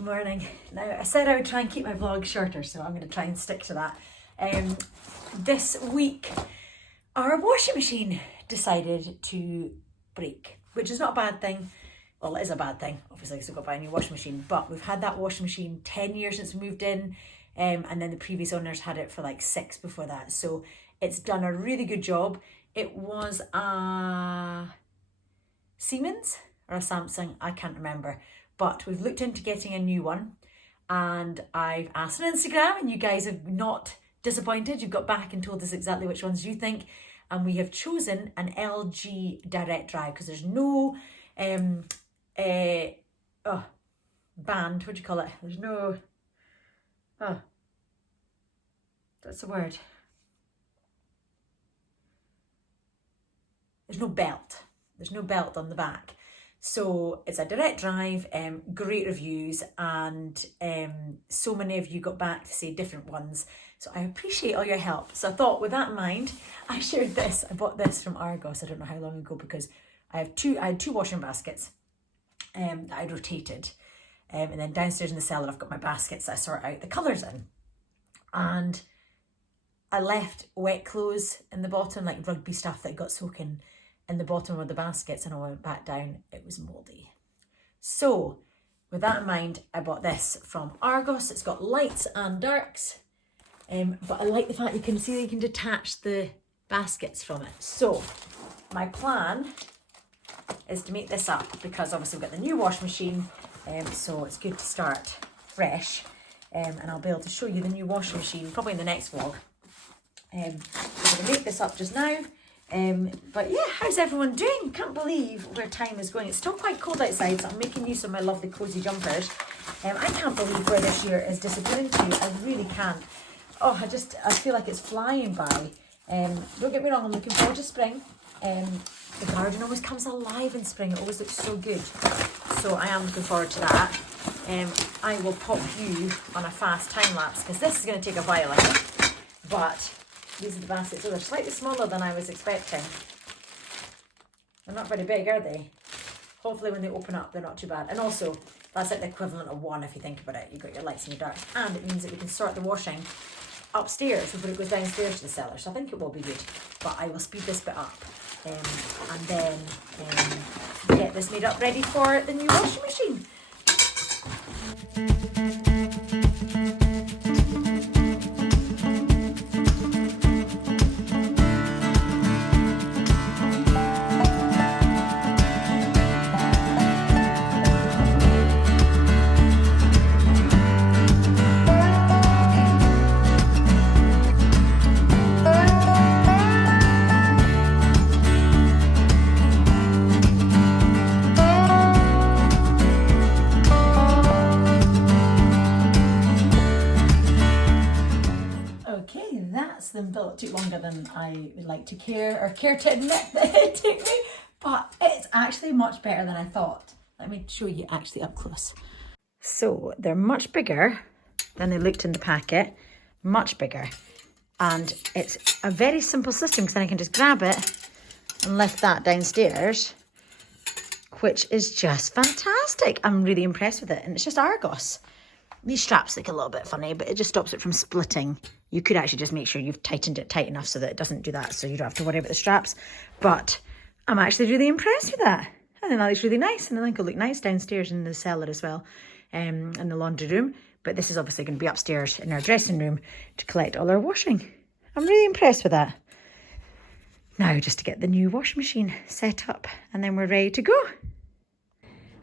Good morning. Now, I said I would try and keep my vlog shorter, so I'm going to try and stick to that. This week, our washing machine decided to break, which is not a bad thing. Well, it is a bad thing, obviously, because I've got to buy a new washing machine, but we've had that washing machine 10 years since we moved in, and then the previous owners had it for like 6 before that, so it's done a really good job. It was a Siemens or a Samsung, I can't remember, but we've looked into getting a new one, and I've asked on Instagram, and you guys have not disappointed. You've got back and told us exactly which ones you think, and we have chosen an LG direct drive because there's no band, what do you call it? There's no, that's the word. There's no belt. There's no belt on the back. So it's a direct drive, great reviews, and so many of you got back to say different ones. So I appreciate all your help. So I thought with that in mind, I shared this. I bought this from Argos, I don't know how long ago, because I had two washing baskets that I rotated. And then downstairs in the cellar, I've got my baskets that I sort out the colours in. And I left wet clothes in the bottom, like rugby stuff that got soaking in the bottom of the baskets, and I went back down, it was mouldy. So with that in mind, I bought this from Argos. It's got lights and darks, but I like the fact you can see that you can detach the baskets from it. So my plan is to make this up, because obviously we've got the new washing machine, so it's good to start fresh, and I'll be able to show you the new washing machine probably in the next vlog. I'm going to make this up just now. But yeah, how's everyone doing? Can't believe where time is going. It's still quite cold outside, so I'm making use of my lovely cozy jumpers. I can't believe where this year is disappearing to. I really can't. Oh, I feel like it's flying by. Don't get me wrong, I'm looking forward to spring. The garden always comes alive in spring. It always looks so good. So I am looking forward to that. I will pop you on a fast time lapse, because this is going to take a while, I think. But these are the baskets. Oh, they're slightly smaller than I was expecting. They're not very big, are they? Hopefully when they open up, they're not too bad. And also, that's like the equivalent of one if you think about it. You've got your lights and your darks. And it means that we can sort the washing upstairs before it goes downstairs to the cellar. So I think it will be good. But I will speed this bit up. And then get this made up ready for the new washing machine. Them built. It took longer than I would like to care to admit that it took me, but it's actually much better than I thought. Let me show you actually up close. So they're much bigger than they looked in the packet, much bigger, and it's a very simple system, because then I can just grab it and lift that downstairs, which is just fantastic. I'm really impressed with it, and it's just Argos. These straps look a little bit funny, but it just stops it from splitting. You could actually just make sure you've tightened it tight enough so that it doesn't do that, so you don't have to worry about the straps. But I'm actually really impressed with that. I think that looks really nice, and I think it'll look nice downstairs in the cellar as well, in the laundry room. But this is obviously going to be upstairs in our dressing room to collect all our washing. I'm really impressed with that. Now just to get the new washing machine set up, and then we're ready to go.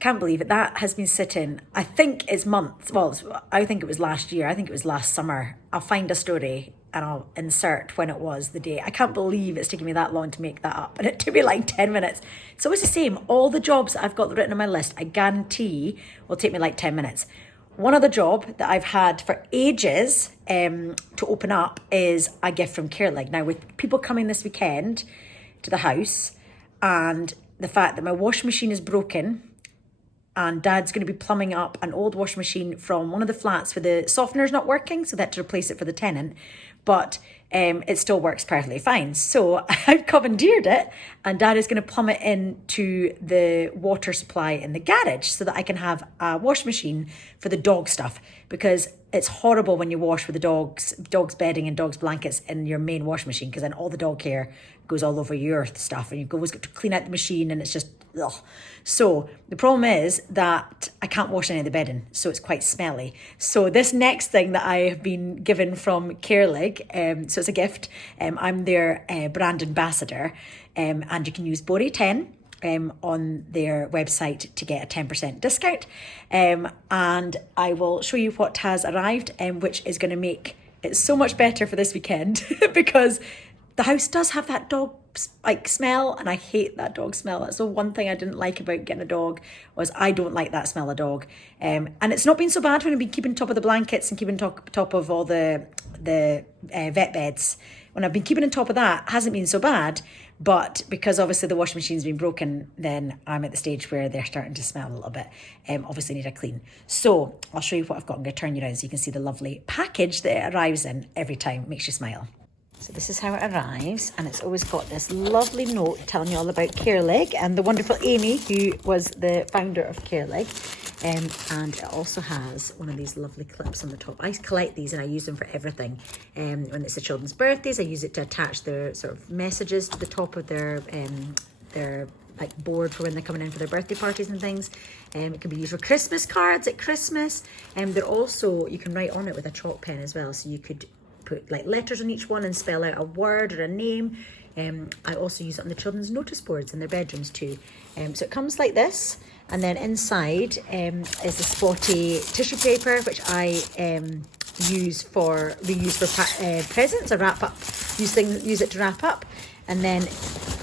Can't believe it. That has been sitting, I think it's months. Well, I think it was last year. I think it was last summer. I'll find a story and I'll insert when it was, the day. I can't believe it's taken me that long to make that up. And it took me like 10 minutes. So it's the same. All the jobs that I've got written on my list, I guarantee will take me like 10 minutes. One other job that I've had for ages to open up is a gift from Careleg. Now, with people coming this weekend to the house, and the fact that my washing machine is broken, and Dad's going to be plumbing up an old washing machine from one of the flats where the softener's not working, so they had to replace it for the tenant. but it still works perfectly fine. So I've commandeered it, and Dad is going to plumb it into the water supply in the garage so that I can have a wash machine for the dog stuff, because it's horrible when you wash with the dog's bedding and dog's blankets in your main wash machine, because then all the dog hair goes all over your stuff and you've always got to clean out the machine, and it's just ugh. So the problem is that I can't wash any of the bedding, so it's quite smelly. So this next thing that I have been given from Careleg, so it's a gift, I'm their brand ambassador, and you can use Bowray 10 on their website to get a 10% discount, and I will show you what has arrived, which is going to make it so much better for this weekend because the house does have that dog like smell, and I hate that dog smell. That's the one thing I didn't like about getting a dog, was I don't like that smell of dog. And it's not been so bad when I've been keeping top of the blankets and keeping top of all the vet beds. When I've been keeping on top of that, it hasn't been so bad. But because obviously the washing machine's been broken, then I'm at the stage where they're starting to smell a little bit. Obviously need a clean. So I'll show you what I've got. I'm going to turn you around so you can see the lovely package that it arrives in every time. Makes you smile. So this is how it arrives, and it's always got this lovely note telling you all about Careleg and the wonderful Amy, who was the founder of Careleg. And it also has one of these lovely clips on the top. I collect these and I use them for everything. When it's the children's birthdays, I use it to attach their sort of messages to the top of their like board for when they're coming in for their birthday parties and things. It can be used for Christmas cards at Christmas. They're also, you can write on it with a chalk pen as well, so you could put like letters on each one and spell out a word or a name. I also use it on the children's notice boards in their bedrooms too. So it comes like this, and then inside is the spotty tissue paper, which I reuse for presents. I wrap up, use it to wrap up. And then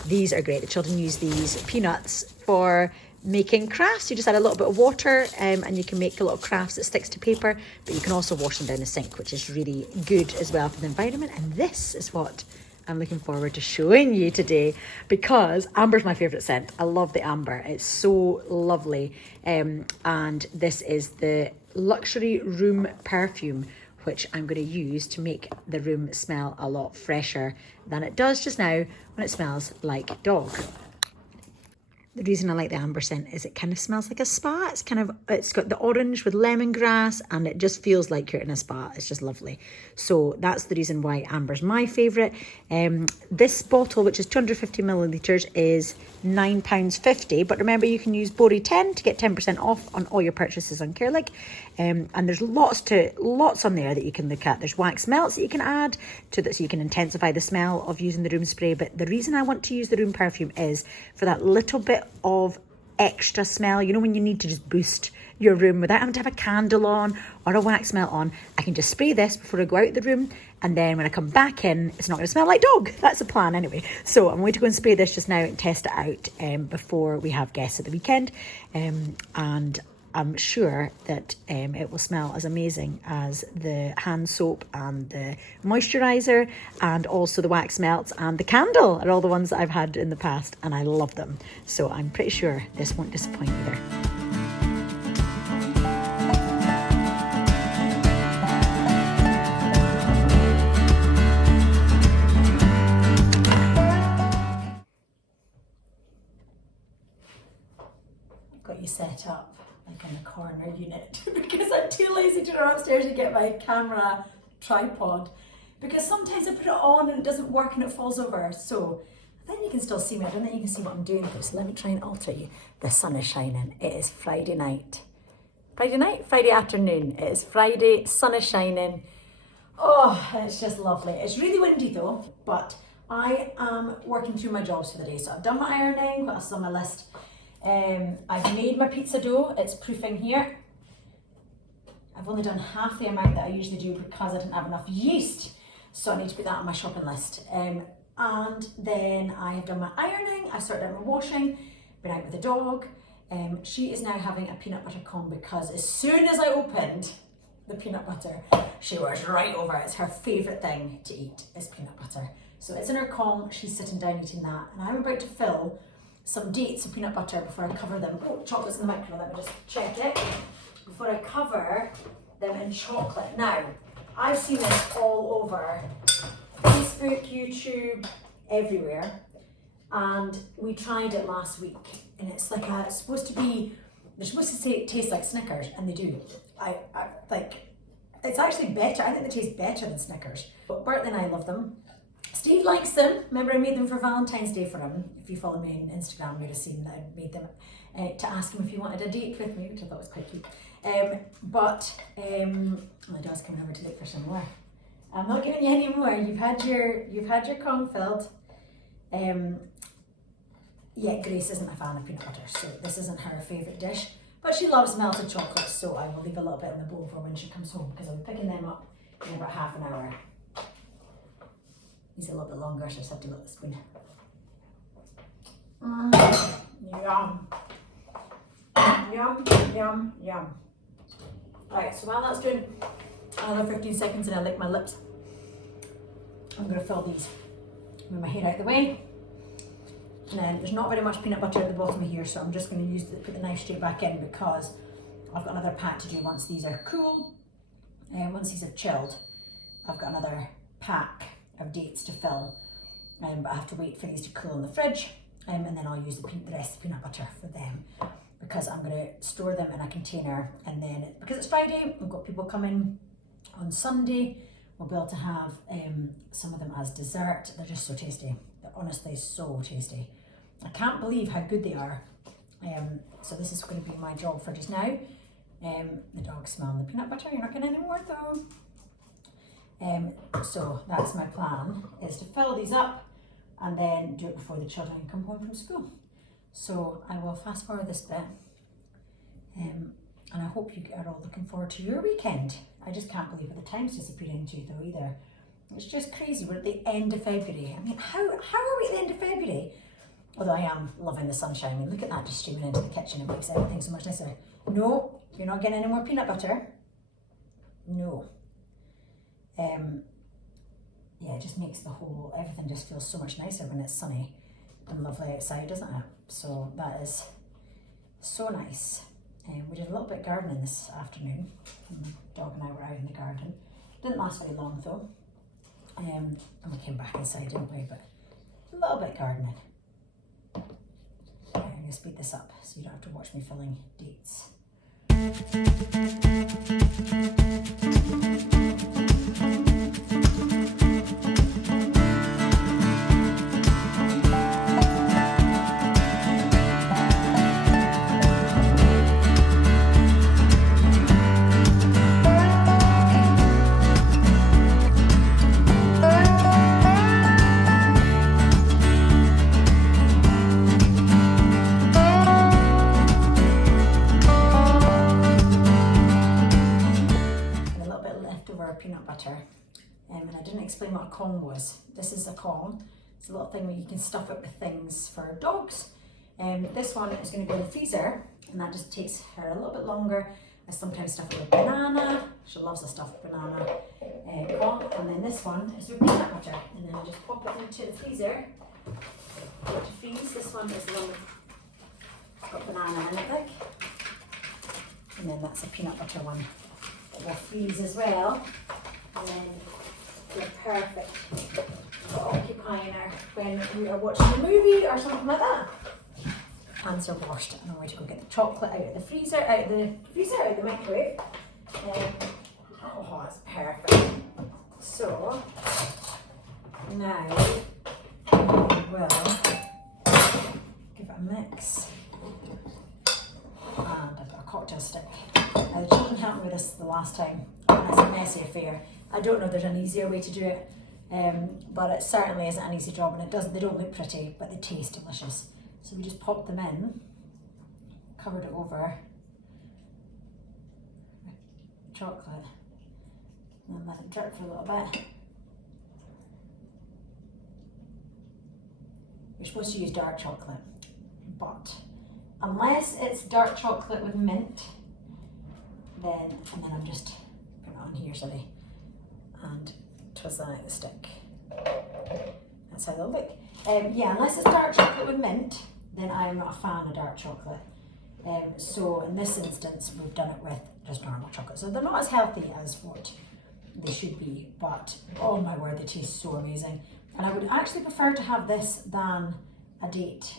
these are great. The children use these peanuts for making crafts. You just add a little bit of water and you can make a little crafts that sticks to paper, but you can also wash them down the sink, which is really good as well for the environment. And this is what I'm looking forward to showing you today, because amber's my favourite scent. I love the amber. It's so lovely. And this is the luxury room perfume, which I'm going to use to make the room smell a lot fresher than it does just now when it smells like dog. The reason I like the amber scent is it kind of smells like a spa. It's got the orange with lemongrass, and it just feels like you're in a spa. It's just lovely. So that's the reason why amber's my favourite. This bottle, which is 250 millilitres, is £9.50. But remember, you can use Bowray 10 to get 10% off on all your purchases on Careleg. And there's lots on there that you can look at. There's wax melts that you can add to that, so you can intensify the smell of using the room spray. But the reason I want to use the room perfume is for that little bit of extra smell. You know, when you need to just boost your room without having to have a candle on or a wax melt on, I can just spray this before I go out the room, and then when I come back in, it's not going to smell like dog. That's the plan anyway. So I'm going to go and spray this just now and test it out before we have guests at the weekend, and I'm sure that it will smell as amazing as the hand soap and the moisturiser and also the wax melts and the candle are all the ones that I've had in the past, and I love them. So I'm pretty sure this won't disappoint either. Got you set up like in a corner unit because I'm too lazy to run upstairs and get my camera tripod, because sometimes I put it on and it doesn't work and it falls over. So then you can still see me. I don't think you can see what I'm doing, so let me try and alter you. The sun is shining. It is Friday afternoon. It is Friday, sun is shining. Oh, it's just lovely. It's really windy though, but I am working through my jobs for the day. So I've done my ironing. What else is on my list? I've made my pizza dough. It's proofing here. I've only done half the amount that I usually do because I didn't have enough yeast, so I need to put that on my shopping list. And then I have done my ironing. I sorted out my washing, been out with the dog. She is now having a peanut butter comb because as soon as I opened the peanut butter, she was right over it. It's her favourite thing to eat is peanut butter. So it's in her comb. She's sitting down eating that, and I'm about to fill some dates of peanut butter before I cover them. Oh, chocolate's in the microwave, let me just check it. Before I cover them in chocolate. Now, I've seen this all over Facebook, YouTube, everywhere. And we tried it last week, and it's like they're supposed to taste like Snickers, and they do. I like, it's actually better. I think they taste better than Snickers. But Bert and I love them. Steve likes them. Remember, I made them for Valentine's Day for him. If you follow me on Instagram, you'd have seen that I made them to ask him if he wanted a date with me, which I thought was quite cute. My dad's coming over to look for some more. I'm not giving you any more. You've had your Kong filled. Yeah, Grace isn't a fan of peanut butter, so this isn't her favourite dish. But she loves melted chocolate, so I will leave a little bit in the bowl for when she comes home, because I'll be picking them up in about half an hour. These are a little bit longer, so I just have to let the spoon. Yum. Yum, yum, yum. Alright, so while that's doing another 15 seconds and I lick my lips, I'm going to fill these with my hair out of the way. And then there's not very much peanut butter at the bottom of here, so I'm just going to put the knife straight back in, because I've got another pack to do once these are cool. And once these have chilled, I've got another pack of dates to fill. But I have to wait for these to cool in the fridge, and then I'll use the rest of the peanut butter for them, because I'm going to store them in a container. And then, because it's Friday, we've got people coming on Sunday, we'll be able to have some of them as dessert. They're just so tasty. They're honestly so tasty. I can't believe how good they are. So this is going to be my job for just now. The dog's smelling the peanut butter. You're not getting any more though. So that's my plan, is to fill these up and then do it before the children come home from school. So I will fast forward this bit. And I hope you are all looking forward to your weekend. I just can't believe what the time's disappearing to though either. It's just crazy. We're at the end of February. I mean, how are we at the end of February? Although I am loving the sunshine. I mean, look at that just streaming into the kitchen. It makes everything so much nicer. No, you're not getting any more peanut butter. No. Yeah, it just makes everything just feels so much nicer when it's sunny and lovely outside, doesn't it? So that is so nice. We did a little bit of gardening this afternoon. The dog and I were out in the garden. Didn't last very long though. And we came back inside, didn't we? But a little bit of gardening. Right, I'm going to speed this up so you don't have to watch me filling dates. And I didn't explain what a Kong was. This is a Kong. It's a little thing where you can stuff it with things for dogs. This one is going to go in the freezer, and that just takes her a little bit longer. I sometimes stuff it with banana. She loves the stuffed banana Kong. And then this one is with peanut butter, and then I just pop it into the freezer to freeze. This one is the one that's got banana in it, like. And then that's a peanut butter one that will freeze as well. And then they're perfect for occupying her when we are watching a movie or something like that. Hands are washed, and I'm going to go get the chocolate out of the freezer, out of the microwave. Oh, it's perfect. So now we'll give it a mix. And I've got a cocktail stick. Now the children helped me with this the last time, and it's a messy affair. I don't know if there's an easier way to do it, but it certainly isn't an easy job, and they don't look pretty, but they taste delicious. So we just popped them in, covered it over with chocolate, and then let it drip for a little bit. You're supposed to use dark chocolate, but unless it's dark chocolate with mint, and then I'm just putting it on here, sorry, and twist that out the stick. That's how they'll look. Yeah, unless it's dark chocolate with mint, then I'm not a fan of dark chocolate. So in this instance, we've done it with just normal chocolate. So they're not as healthy as what they should be, but oh my word, they taste so amazing. And I would actually prefer to have this than a date,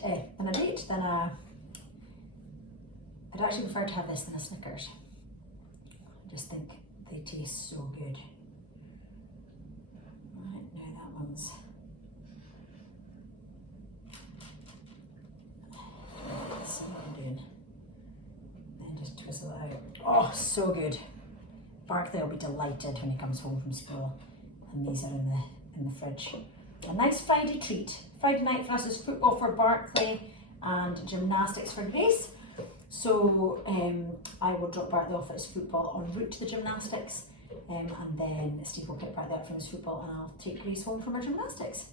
I'd actually prefer to have this than a Snickers. I just think they taste so good. Right, now that one's... Let's see what I'm doing. Then just twizzle it out. Oh, so good. Barclay will be delighted when he comes home from school. And these are in the fridge. A nice Friday treat. Friday night for us is football for Barclay and gymnastics for Grace. So I will drop Barclay off at his football en route to the gymnastics, and then Steve will pick Barclay up from his football and I'll take Grace home from her gymnastics.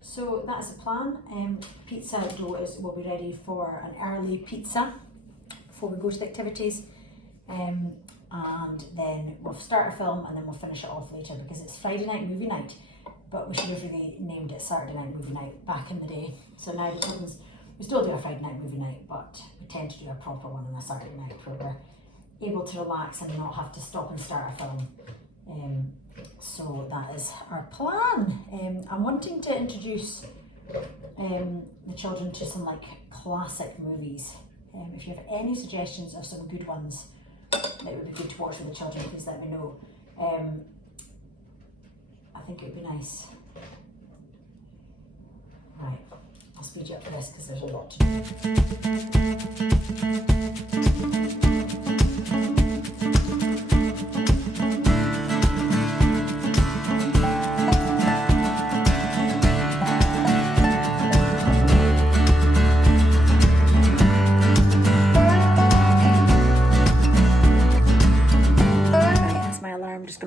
So that's the plan. Pizza dough will be ready for an early pizza before we go to the activities. And then we'll start a film and then we'll finish it off later because it's Friday night movie night, but we should have really named it Saturday night movie night back in the day. So now the children's, we still do a Friday night movie night, but we tend to do a proper one on a Saturday night where we're able to relax and not have to stop and start a film. So that is our plan. I'm wanting to introduce the children to some like classic movies. If you have any suggestions of some good ones that would be good to watch with the children, please let me know. I think it would be nice. Right, I'll speed you up for this because there's a lot to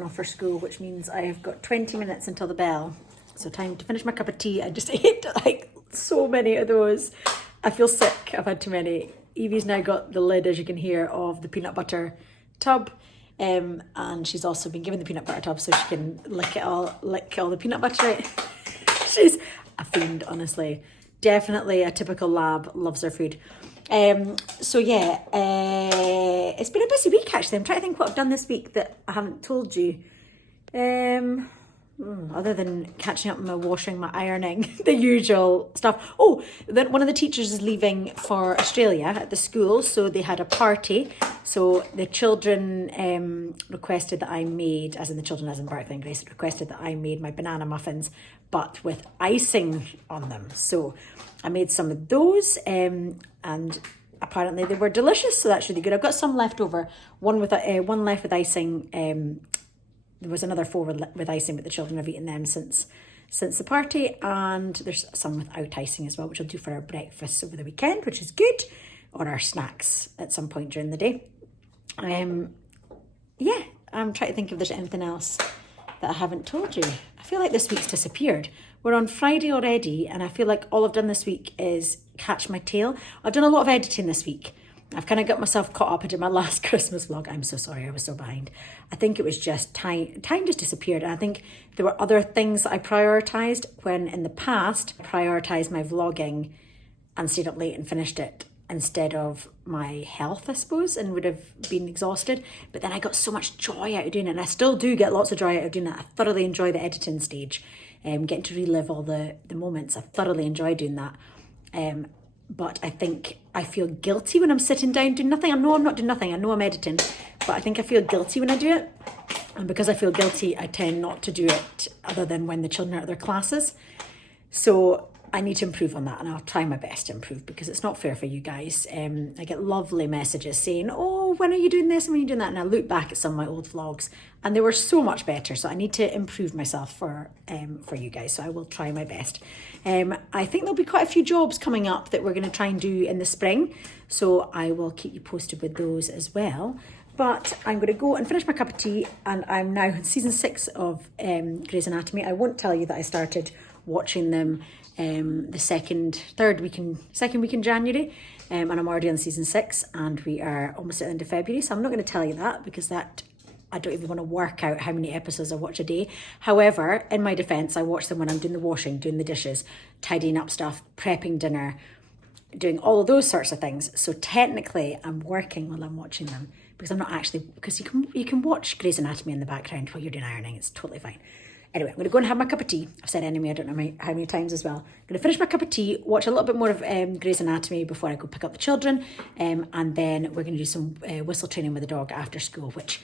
for school, which means I have got 20 minutes until the bell. So time to finish my cup of tea. I just ate like so many of those. I feel sick. I've had too many. Evie's now got the lid, as you can hear, of the peanut butter tub. And she's also been given the peanut butter tub so she can lick all the peanut butter out. She's a fiend, honestly. Definitely a typical lab, loves her food. So yeah, it's been a busy week actually. I'm trying to think what I've done this week that I haven't told you. Other than catching up on my washing, my ironing, the usual stuff. Oh, then one of the teachers is leaving for Australia at the school, so they had a party. So the children requested that I made, as in the children, as in Barclay and Grace, requested that I made my banana muffins, but with icing on them. So I made some of those, and apparently they were delicious, so that's really good. I've got some left over, one left with icing. There was another 4 with icing, but the children have eaten them since the party, and there's some without icing as well, which I'll do for our breakfast over the weekend, which is good, or our snacks at some point during the day. Yeah, I'm trying to think if there's anything else that I haven't told you. I feel like this week's disappeared. We're on Friday already, and I feel like all I've done this week is catch my tail. I've done a lot of editing this week. I've kind of got myself caught up. I did my last Christmas vlog. I'm so sorry, I was so behind. I think it was just time just disappeared. And I think there were other things that I prioritised when in the past I prioritised my vlogging and stayed up late and finished it instead of my health, I suppose, and would have been exhausted. But then I got so much joy out of doing it, and I still do get lots of joy out of doing it. I thoroughly enjoy the editing stage, getting to relive all the moments. I thoroughly enjoy doing that. But I think I feel guilty when I'm sitting down doing nothing. I know I'm not doing nothing. I know I'm editing, but I think I feel guilty when I do it. And because I feel guilty, I tend not to do it other than when the children are at their classes. So I need to improve on that, and I'll try my best to improve because it's not fair for you guys. I get lovely messages saying, oh, when are you doing this and when are you doing that? And I look back at some of my old vlogs and they were so much better. So I need to improve myself for you guys. So I will try my best. I think there'll be quite a few jobs coming up that we're going to try and do in the spring. So I will keep you posted with those as well. But I'm going to go and finish my cup of tea, and I'm now in season 6 of Grey's Anatomy. I won't tell you that I started watching them the second week in January, and I'm already on season 6, and we are almost at the end of February, so I'm not going to tell you that because that I don't even want to work out how many episodes I watch a day. However, in my defense, I watch them when I'm doing the washing, doing the dishes, tidying up stuff, prepping dinner, doing all of those sorts of things. So technically I'm working while I'm watching them, because I'm not actually, because you can watch Grey's Anatomy in the background while you're doing ironing. It's totally fine. Anyway, I'm going to go and have my cup of tea. I've said anyway, I don't know how many times as well. I'm going to finish my cup of tea, watch a little bit more of Grey's Anatomy before I go pick up the children, and then we're going to do some whistle training with the dog after school, which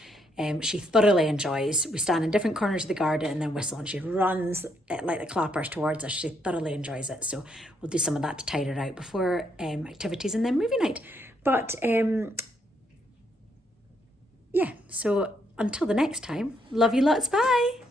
she thoroughly enjoys. We stand in different corners of the garden and then whistle, and she runs like the clappers towards us. She thoroughly enjoys it. So we'll do some of that to tide her out before activities and then movie night. But yeah, so until the next time, love you lots, bye.